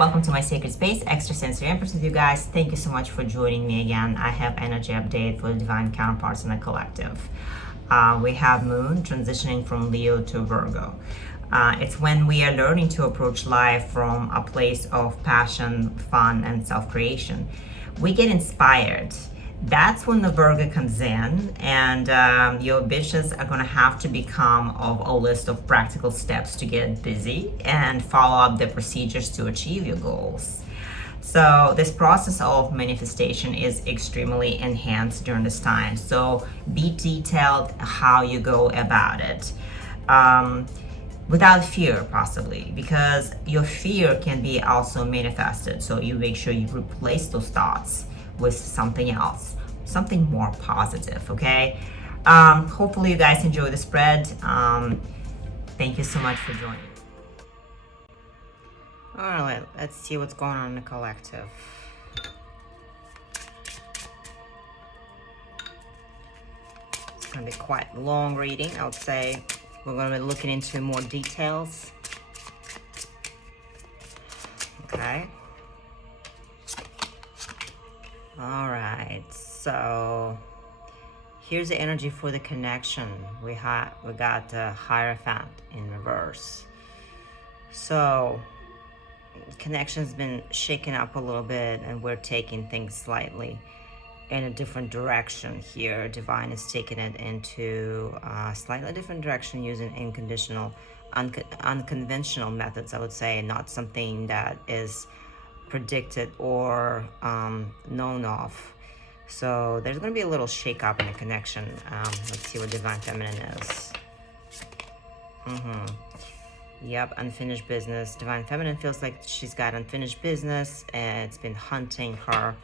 Welcome to my sacred space, Extrasensory Empress with you guys. Thank you so much for joining me again. I have energy update for the divine counterparts in the collective. We have Moon transitioning from Leo to Virgo. It's when we are learning to approach life from a place of passion, fun, and self-creation. We get inspired. That's when the Virgo comes in, and your ambitions are going to have to become of a list of practical steps to get busy and follow up the procedures to achieve your goals. So this process of manifestation is extremely enhanced during this time. So be detailed how you go about it. Without fear, possibly, because your fear can be also manifested. So you make sure you replace those thoughts with something else, something more positive, okay? Hopefully you guys enjoy the spread. Thank you so much for joining. All right, let's see what's going on in the collective. It's gonna be quite a long reading, I would say. We're going to be looking into more details. Okay. All right. So here's the energy for the connection. We got the Hierophant in reverse. So connection's been shaken up a little bit, and we're taking things slightly in a different direction here. Divine is taking it into a slightly different direction using unconventional methods, I would say, not something that is predicted or known of. So there's going to be a little shake up in the connection. Let's see what Divine Feminine is. Yep, unfinished business. Divine Feminine feels like she's got unfinished business and it's been hunting her.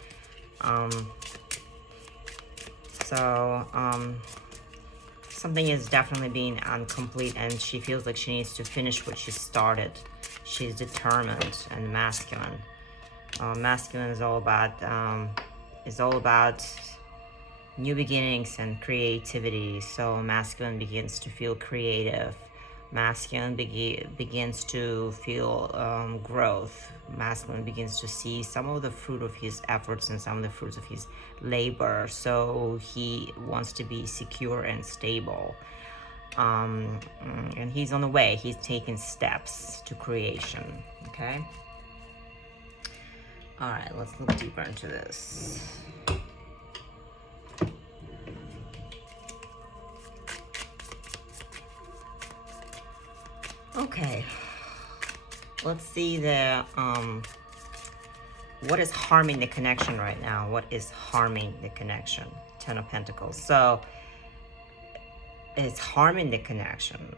Something is definitely being incomplete, and she feels like she needs to finish what she started. She's determined and masculine. Masculine is all about new beginnings and creativity. So masculine begins to feel creative. Masculine begins to feel growth. Masculine begins to see some of the fruit of his efforts and some of the fruits of his labor. So he wants to be secure and stable. And he's on the way. He's taking steps to creation. Okay? All right, let's look deeper into this. Okay, let's see the what is harming the connection right now. What is harming the connection? Ten of Pentacles. So it's harming the connection.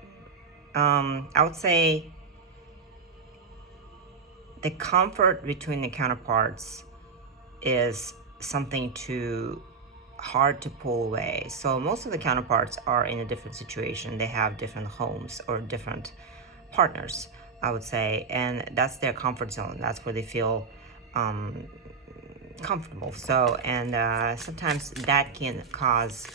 I would say the comfort between the counterparts is something too hard to pull away. So most of the counterparts are in a different situation. They have different homes or different partners, I would say, and that's their comfort zone. That's where they feel comfortable. So, and sometimes that can cause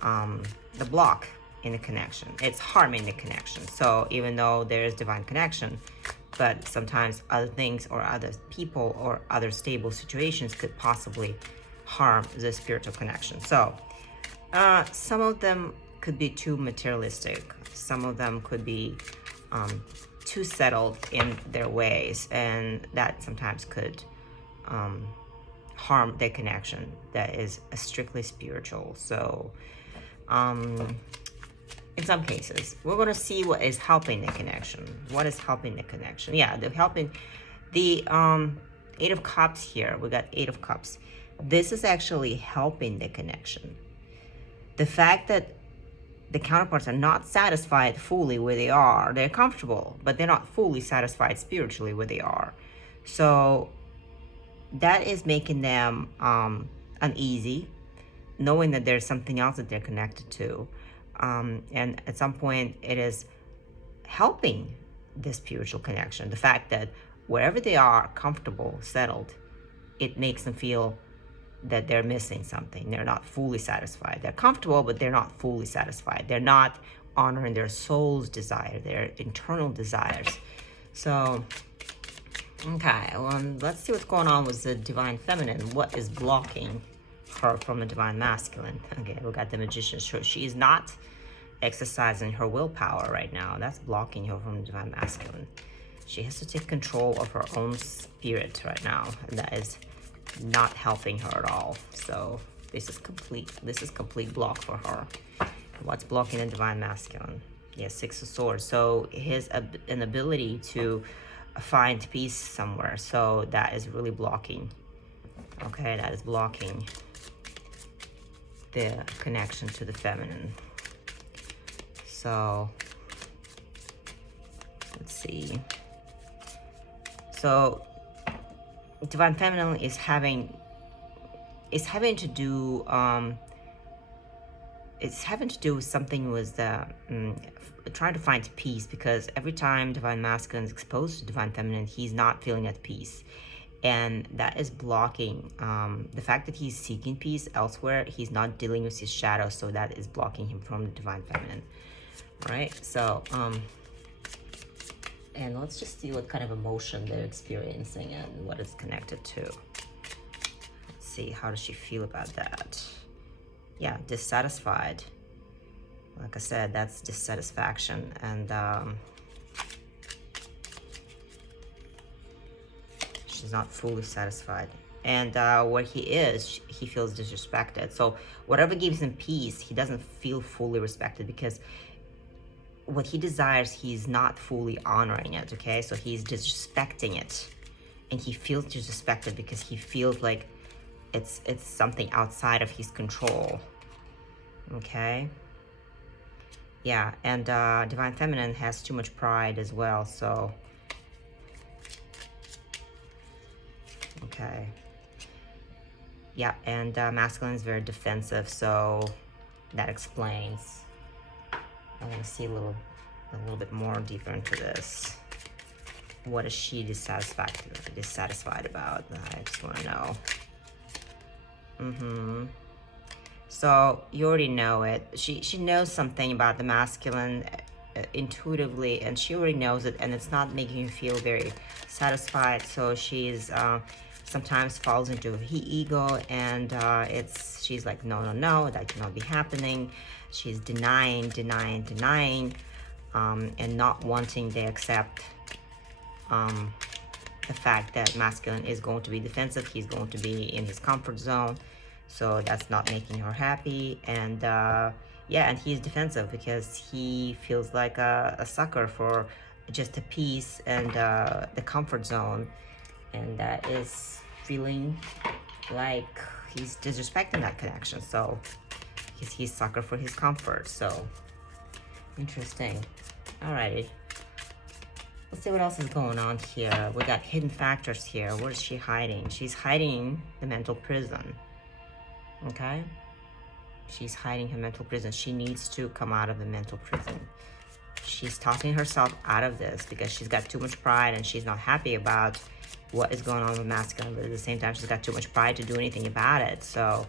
the block in the connection. It's harming the connection. So even though there's divine connection, but sometimes other things or other people or other stable situations could possibly harm the spiritual connection. So some of them could be too materialistic. Some of them could be too settled in their ways, and that sometimes could harm their connection that is strictly spiritual. So in some cases, we're going to see what is helping the connection. What is helping the connection? Yeah, they're helping the Eight of Cups here. We got Eight of Cups. This is actually helping the connection. The fact that the counterparts are not satisfied fully where they are. They're comfortable, but they're not fully satisfied spiritually where they are. So that is making them uneasy, knowing that there's something else that they're connected to. And at some point, it is helping the spiritual connection. The fact that wherever they are, comfortable, settled, it makes them feel that they're missing something. They're not fully satisfied. They're comfortable, but they're not fully satisfied. They're not honoring their soul's desire, their internal desires. So Okay, well, let's see what's going on with the divine feminine. What is blocking her from the divine masculine? Okay, we got the magician. So she is not exercising her willpower right now. That's blocking her from the divine masculine. She has to take control of her own spirit right now, and that is not helping her at all. So this is complete block for her. What's blocking the divine masculine? Yes, Six of Swords. So his an ability to find peace somewhere. So that is really blocking. Okay, that is blocking the connection to the feminine. So let's see. So divine feminine is having to do it's having to do with something with the trying to find peace, because every time divine masculine is exposed to divine feminine, he's not feeling at peace, and that is blocking the fact that he's seeking peace elsewhere. He's not dealing with his shadow, so that is blocking him from the divine feminine. All right, so and let's just see what kind of emotion they're experiencing and what it's connected to. Let's see, how does she feel about that? Yeah, dissatisfied. Like I said, that's dissatisfaction, and she's not fully satisfied. And where he is, he feels disrespected. So whatever gives him peace, he doesn't feel fully respected, because what he desires, he's not fully honoring it, okay? So he's disrespecting it, and he feels disrespected because he feels like it's something outside of his control, okay? Yeah, and divine feminine has too much pride as well, so okay. Yeah, and masculine is very defensive, so that explains. I want to see a little bit more deeper into this. What is she dissatisfied about? I just want to know. So you already know it. She knows something about the masculine intuitively, and she already knows it, and it's not making her feel very satisfied. So she's sometimes falls into her ego, and she's like, no, that cannot be happening. She's denying, and not wanting to accept the fact that masculine is going to be defensive. He's going to be in his comfort zone, so that's not making her happy. And yeah, and he's defensive because he feels like a sucker for just a peace and the comfort zone, and that is feeling like he's disrespecting that connection. So he's sucker for his comfort. So interesting. Alrighty, let's see what else is going on here. We got hidden factors here. What is she hiding? She's hiding the mental prison. Okay, she's hiding her mental prison. She needs to come out of the mental prison. She's talking herself out of this because she's got too much pride, and she's not happy about what is going on with masculine, but at the same time she's got too much pride to do anything about it. So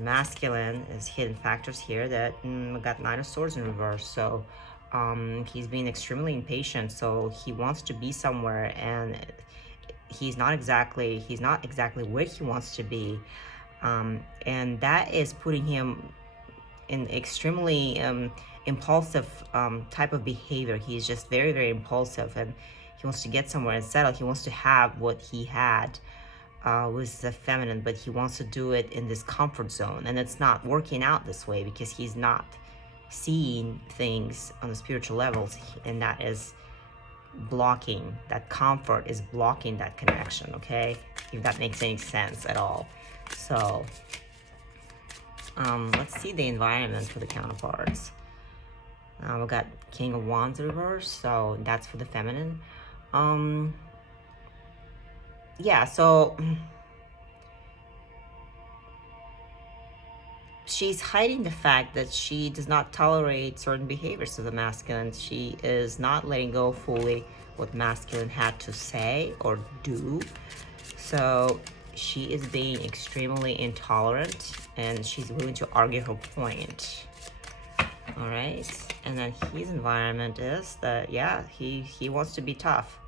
masculine is hidden factors here. That we got Nine of Swords in reverse. So he's being extremely impatient, so he wants to be somewhere, and he's not exactly where he wants to be, and that is putting him in extremely impulsive type of behavior. He's just very, very impulsive, and he wants to get somewhere and settle. He wants to have what he had with the feminine, but he wants to do it in this comfort zone, and it's not working out this way because he's not seeing things on the spiritual levels, and that is blocking that comfort, is blocking that connection. Okay, if that makes any sense at all. So let's see the environment for the counterparts. We got King of Wands reverse, so that's for the feminine. Yeah, so she's hiding the fact that she does not tolerate certain behaviors of the masculine. She is not letting go fully what masculine had to say or do. So she is being extremely intolerant, and she's willing to argue her point. All right, and then his environment is that, yeah, he wants to be tough.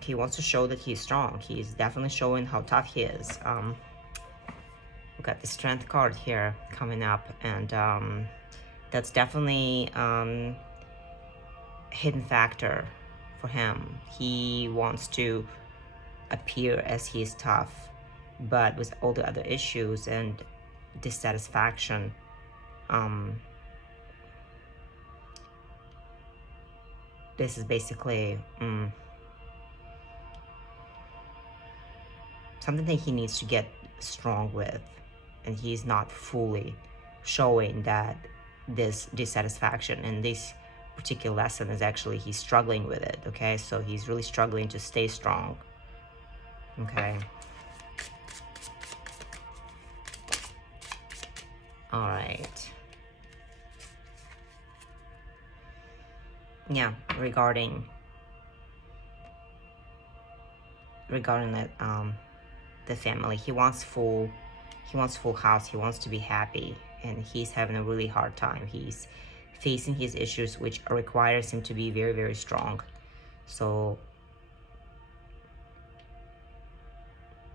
he wants to show that he's strong. He's definitely showing how tough he is. We got the strength card here coming up, and that's definitely hidden factor for him. He wants to appear as he's tough, but with all the other issues and dissatisfaction, this is basically something that he needs to get strong with, and he's not fully showing that this dissatisfaction in this particular lesson is actually, he's struggling with it. Okay, so he's really struggling to stay strong. Okay, all right. Yeah, regarding that the family, he wants full house, he wants to be happy, and he's having a really hard time. He's facing his issues, which requires him to be very, very strong. So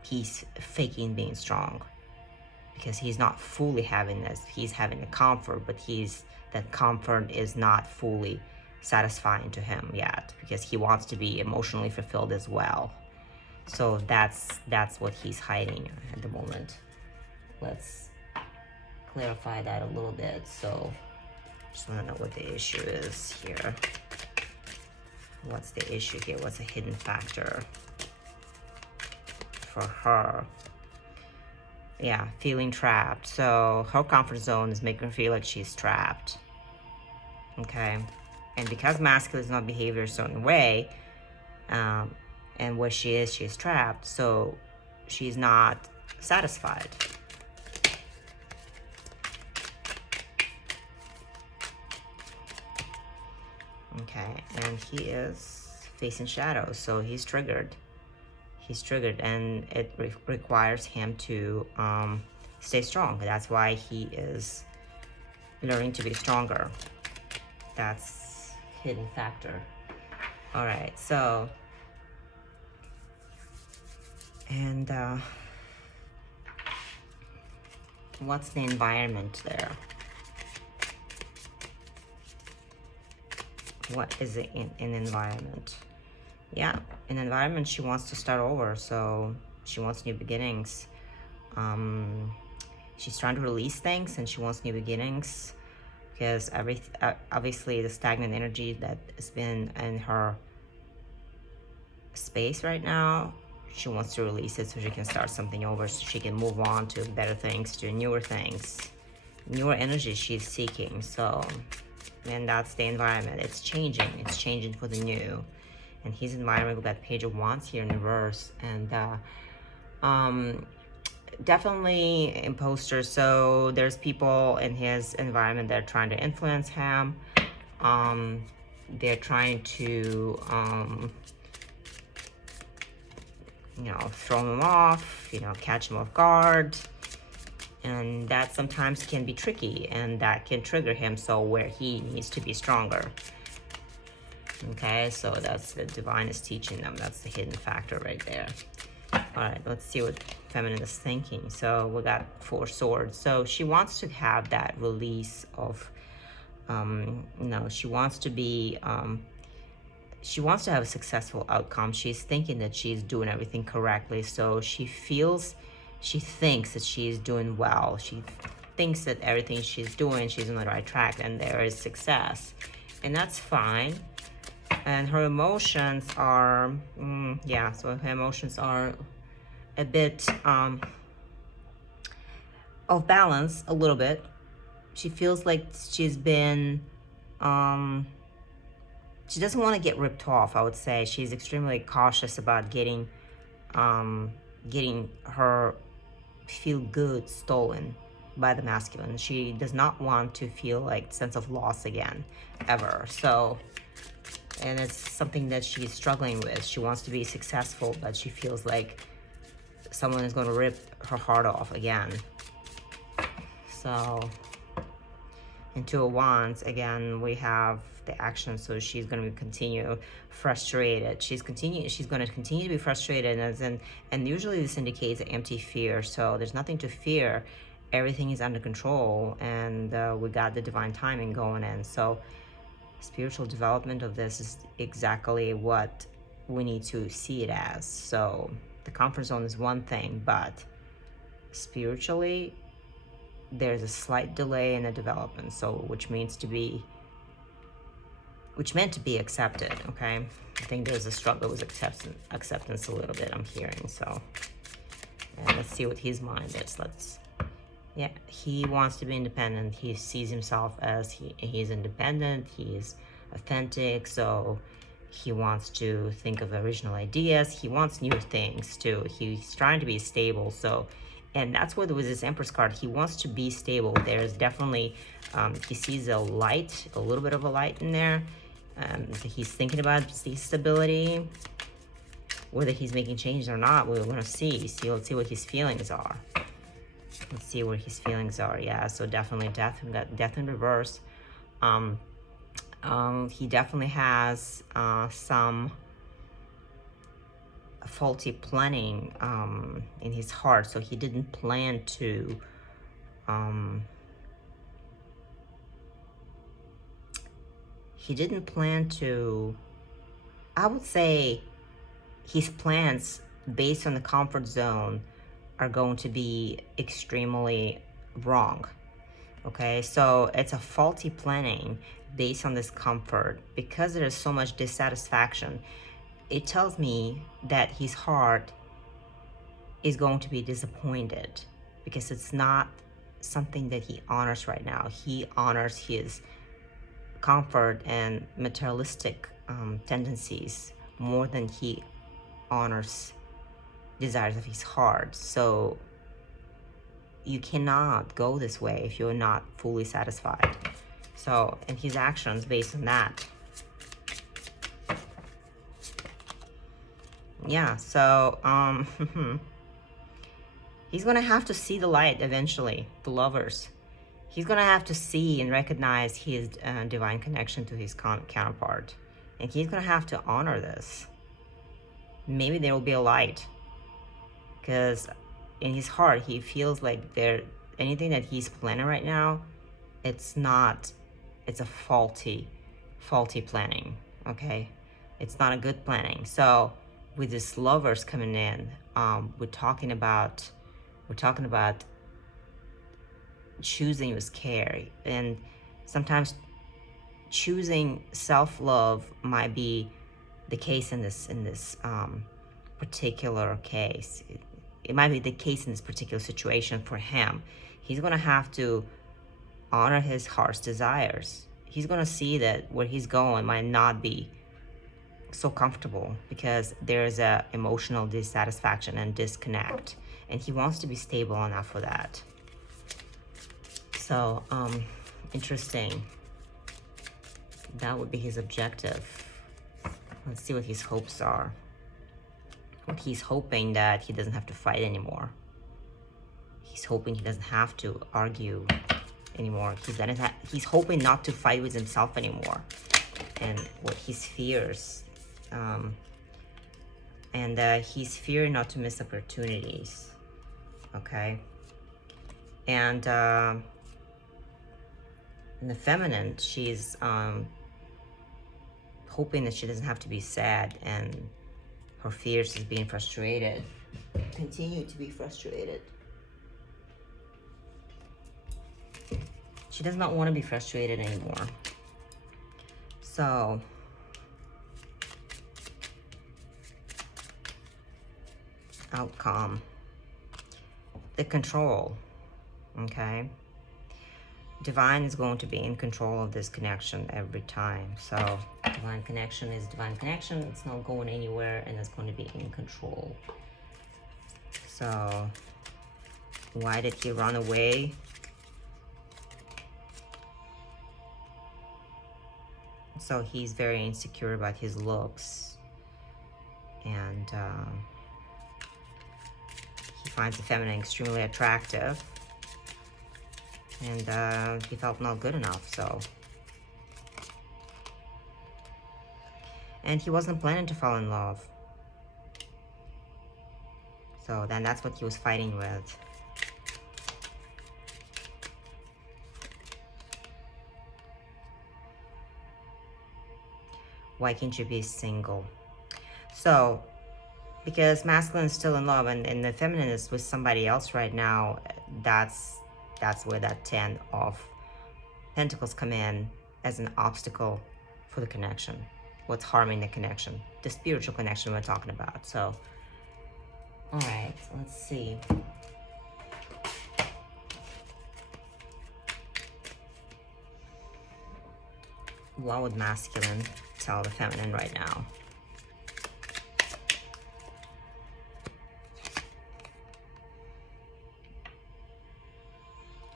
he's faking being strong because he's not fully having this. He's having a comfort, but that comfort is not fully satisfying to him yet, because he wants to be emotionally fulfilled as well. So that's what he's hiding at the moment. Let's clarify that a little bit. So just want to know what the issue is here. What's the issue here? What's a hidden factor for her? Yeah, feeling trapped. So her comfort zone is making her feel like she's trapped. Okay, and because masculine is not behaving a certain way, and where she's trapped, so she's not satisfied. Okay, and he is facing shadows, so he's triggered. And it requires him to stay strong. That's why he is learning to be stronger. That's hidden factor. All right, so, and what's the environment there? What is it in environment? Yeah, in environment, she wants to start over, so she wants new beginnings. She's trying to release things, and she wants new beginnings, because obviously the stagnant energy that has been in her space right now, she wants to release it so she can start something over, so she can move on to better things, to newer things, newer energy she's seeking. So, and that's the environment. It's changing for the new. And his environment, with that Page of Wands here in reverse, and definitely imposters. So there's people in his environment that are trying to influence him. They're trying to throw him off, catch him off guard, and that sometimes can be tricky, and that can trigger him, so where he needs to be stronger. Okay, so that's the divine is teaching them. That's the hidden factor right there. All right, let's see what feminine is thinking. So we got 4 swords. So she wants to have that release of, she wants to be, she wants to have a successful outcome. She's thinking that she's doing everything correctly. So she thinks that she's doing well. She thinks that everything she's doing, she's on the right track, and there is success. And that's fine. And her emotions are, so her emotions are a bit off balance, a little bit. She feels like she's been, she doesn't want to get ripped off, I would say. She's extremely cautious about getting her feel good stolen by the masculine. She does not want to feel like sense of loss again, ever. So, and it's something that she's struggling with. She wants to be successful, but she feels like someone is going to rip her heart off again. So And Two of Wands, again, we have the action, so she's going to continue frustrated. She's going to continue to be frustrated, and usually this indicates empty fear. So there's nothing to fear. Everything is under control, and we got the divine timing going in. So spiritual development of this is exactly what we need to see it as. So the comfort zone is one thing, but spiritually, there's a slight delay in the development, so which meant to be accepted. Okay, I think there's a struggle with acceptance a little bit, I'm hearing. So, and let's see what his mind is. Yeah, he wants to be independent. He sees himself as he's independent, he's authentic, so he wants to think of original ideas. He wants new things too. He's trying to be stable. So, and that's what with this Empress card, he wants to be stable. There's definitely, he sees a light, a little bit of a light in there. He's thinking about stability. Whether he's making changes or not, we're going to see. Let's see what his feelings are. Let's see where his feelings are. Yeah, so definitely death. We got death in reverse. He definitely has some faulty planning in his heart, so he didn't plan to I would say his plans based on the comfort zone are going to be extremely wrong. Okay, so it's a faulty planning based on this comfort because there is so much dissatisfaction. It tells me that his heart is going to be disappointed because it's not something that he honors right now. He honors his comfort and materialistic tendencies more than he honors desires of his heart. So you cannot go this way if you're not fully satisfied. So, and his actions based on that. Yeah, so he's gonna have to see the light eventually, the lovers. He's gonna have to see and recognize his divine connection to his counterpart. And he's gonna have to honor this. Maybe there will be a light. Because in his heart, he feels like anything that he's planning right now, it's a faulty planning, okay? It's not a good planning. So with this lovers coming in, we're talking about choosing with care. And sometimes choosing self-love might be the case in this particular case. It might be the case in this particular situation for him. He's going to have to honor his heart's desires. He's going to see that where he's going might not be so comfortable because there's a emotional dissatisfaction and disconnect. And he wants to be stable enough for that. So, interesting. That would be his objective. Let's see what his hopes are. What he's hoping that he doesn't have to fight anymore. He's hoping he doesn't have to argue anymore. He's hoping not to fight with himself anymore. And what his fears. He's fearing not to miss opportunities. Okay. And in the feminine, she's hoping that she doesn't have to be sad, and her fears is being frustrated. Continue to be frustrated. She does not want to be frustrated anymore. So, outcome. The control, okay? Divine is going to be in control of this connection every time. So divine connection is divine connection. It's not going anywhere and it's going to be in control. So why did he run away? So he's very insecure about his looks. And he finds the feminine extremely attractive. And he felt not good enough, so. And he wasn't planning to fall in love. So then that's what he was fighting with. Why can't you be single? So, because masculine is still in love and the feminine is with somebody else right now, that's where that 10 of Pentacles come in as an obstacle for the connection. What's harming the connection? The spiritual connection we're talking about. So, all right, let's see. What would masculine tell the feminine right now?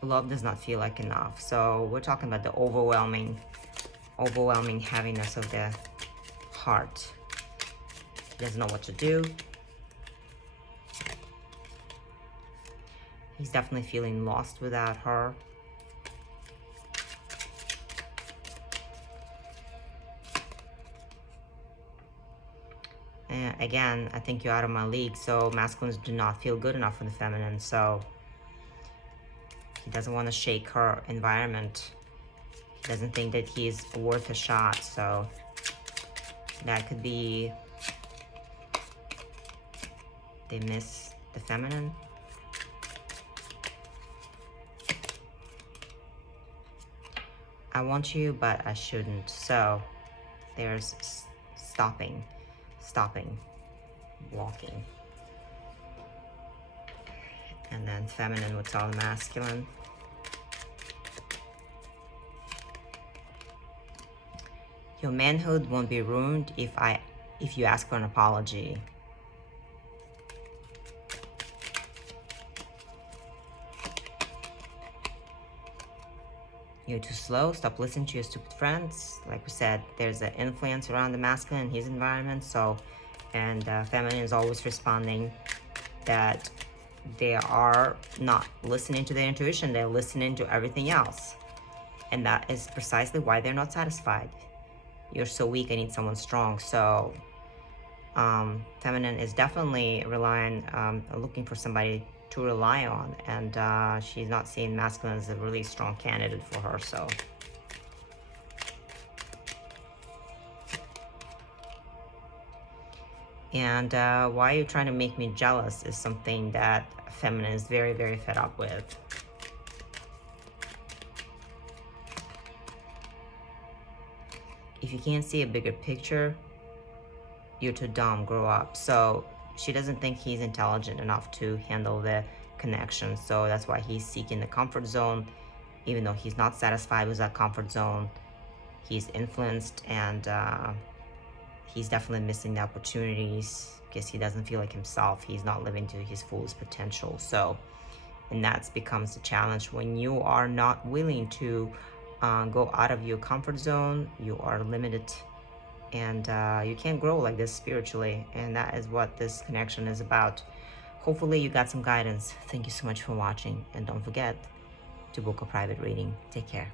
Love does not feel like enough. So we're talking about the overwhelming heaviness of the heart. He doesn't know what to do. He's definitely feeling lost without her. And again, I think you're out of my league. So masculines do not feel good enough for the feminine. So he doesn't want to shake her environment. He doesn't think that he's worth a shot. So that could be they miss the feminine. I want you, but I shouldn't. So there's stopping, walking. And then feminine would tell the masculine. Your manhood won't be ruined if you ask for an apology. You're too slow. Stop listening to your stupid friends. Like we said, there's an influence around the masculine in his environment. So, and feminine is always responding that they are not listening to their intuition. They're listening to everything else. And that is precisely why they're not satisfied. You're so weak, I need someone strong. So feminine is definitely looking for somebody to rely on, and she's not seeing masculine as a really strong candidate for her. So and why are you trying to make me jealous is something that feminine is very, very fed up with. If you can't see a bigger picture, you're too dumb, grow up. So she doesn't think he's intelligent enough to handle the connection. So that's why he's seeking the comfort zone. Even though he's not satisfied with that comfort zone, he's influenced, and he's definitely missing the opportunities because he doesn't feel like himself. He's not living to his fullest potential. So, and that becomes a challenge when you are not willing to go out of your comfort zone. You are limited, and you can't grow like this spiritually, and that is what this connection is about. Hopefully you got some guidance. Thank you so much for watching, and don't forget to book a private reading. Take care.